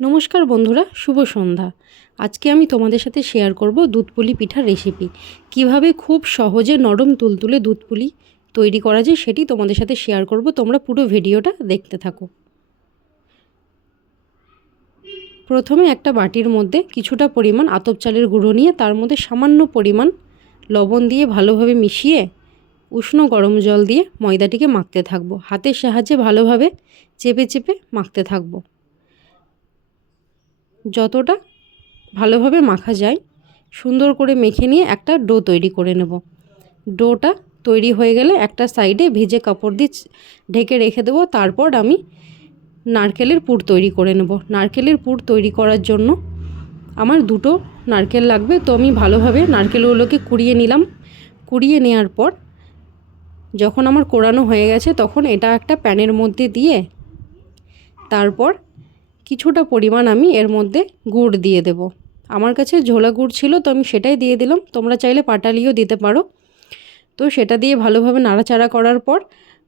নমস্কার বন্ধুরা, শুভ সন্ধ্যা। আজকে আমি তোমাদের সাথে শেয়ার করব দুধপুলি পিঠার রেসিপি কীভাবে খুব সহজে নরম তুলতুলে দুধপুলি তৈরি করা যায় সেটি তোমাদের সাথে শেয়ার করব। তোমরা পুরো ভিডিওটা দেখতে থাকো। প্রথমে একটা বাটির মধ্যে কিছুটা পরিমাণ আতপ চালের গুঁড়ো নিয়ে তার মধ্যে সামান্য পরিমাণ লবণ দিয়ে ভালোভাবে মিশিয়ে উষ্ণ গরম জল দিয়ে ময়দাটিকে মাখতে থাকব। হাতের সাহায্যে ভালোভাবে চেপে চেপে মাখতে থাকব। যতটা ভালোভাবে মাখা যায়, সুন্দর করে মেখে নিয়ে একটা ডো তৈরি করে নেব। ডোটা তৈরি হয়ে গেলে একটা সাইডে ভেজে কাপড় দিয়ে ঢেকে রেখে দেবো। তারপর আমি নারকেলের পুর তৈরি করে নেব। নারকেলের পুর তৈরি করার জন্য আমার দুটো নারকেল লাগবে। তো আমি ভালোভাবে নারকেলগুলোকে কুড়িয়ে নিলাম। কুড়িয়ে নেওয়ার পর যখন আমার কোরানো হয়ে গেছে, তখন এটা একটা প্যানের মধ্যে দিয়ে তারপর কিছুটা পরিমাণ আমি এর মধ্যে গুড় দিয়ে দেব। আমার কাছে ঝোলা গুড় ছিল, তো আমি সেটাই দিয়ে দিলাম। তোমরা চাইলে পাটালিও দিতে পারো। তো সেটা দিয়ে ভালোভাবে নাড়াচাড়া করার পর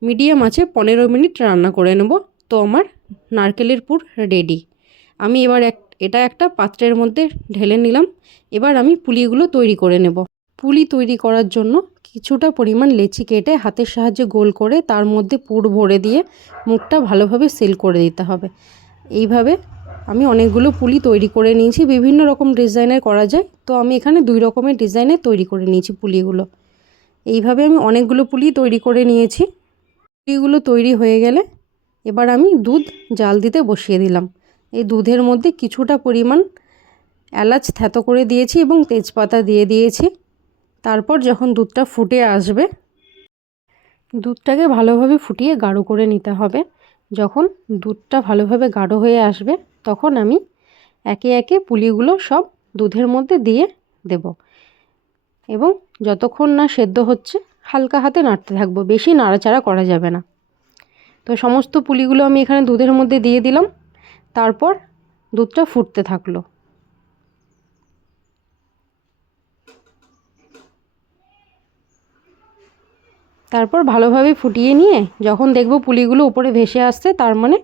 মিডিয়াম আছে পনেরো মিনিট রান্না করে নেব। তো আমার নারকেলের পুর রেডি। আমি এবার এক, এটা একটা পাত্রের মধ্যে ঢেলে নিলাম। এবার আমি পুলিগুলো তৈরি করে নেব। পুলি তৈরি করার জন্য কিছুটা পরিমাণ লেচি কেটে হাতের সাহায্যে গোল করে তার মধ্যে পুর ভরে দিয়ে মুখটা ভালোভাবে সেল করে দিতে হবে। এইভাবে আমি অনেকগুলো পুলি তৈরি করে নিয়েছি, বিভিন্ন রকম ডিজাইনের করা যায়। তো আমি এখানে দুই রকমের ডিজাইনে তৈরি করে নিয়েছি পুলিগুলো। এইভাবে আমি অনেকগুলো পুলি তৈরি করে নিয়েছি। পুলিগুলো তৈরি হয়ে গেলে এবার আমি দুধ জাল দিতে বসিয়ে দিলাম। এই দুধের মধ্যে কিছুটা পরিমাণ এলাচ থ্যাতো করে দিয়েছি এবং তেজপাতা দিয়ে দিয়েছি। তারপর যখন দুধটা ফুটে আসবে, দুধটাকে ভালোভাবে ফুটিয়ে গাঢ় করে নিতে হবে। যখন দুধটা ভালোভাবে গাঢ় হয়ে আসবে, তখন আমি একে একে পুলিগুলো সব দুধের মধ্যে দিয়ে দেব। এবং যতক্ষণ না সেদ্ধ হচ্ছে, হালকা হাতে নাড়তে থাকব, বেশি নাড়াচাড়া করা যাবে না। তো সমস্ত পুলিগুলো আমি এখানে দুধের মধ্যে দিয়ে দিলাম। তারপর দুধটা ফুটতে থাকল। তারপর ভালোভাবে ফুটিয়ে নিয়ে যখন দেখব পুলিগুলো উপরে ভেসে আসছে, তার মানে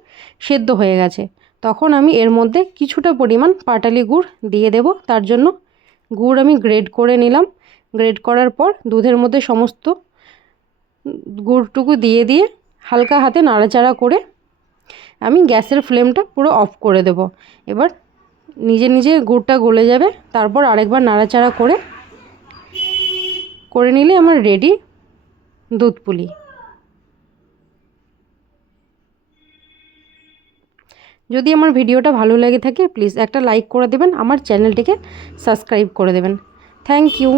সেদ্ধ হয়ে গেছে। তখন আমি এর মধ্যে কিছুটা পরিমাণ পাটালি গুড় দিয়ে দেব। তার জন্য গুড় আমি গ্রেড করে নিলাম। গ্রেড করার পর দুধের মধ্যে সমস্ত গুড়টুকু দিয়ে দিয়ে হালকা হাতে নাড়াচাড়া করে আমি গ্যাসের ফ্লেমটা পুরো অফ করে দেব। এবার নিজে নিজে গুড়টা গলে যাবে। তারপর আরেকবার নাড়াচাড়া করে করে নিলে আমার রেডি। দুধ পুলি। যদি আমার ভিডিওটা ভালো লাগে থাকে প্লিজ একটা লাইক করে দেবেন, আমার চ্যানেলটিকে সাবস্ক্রাইব করে দেবেন। Thank you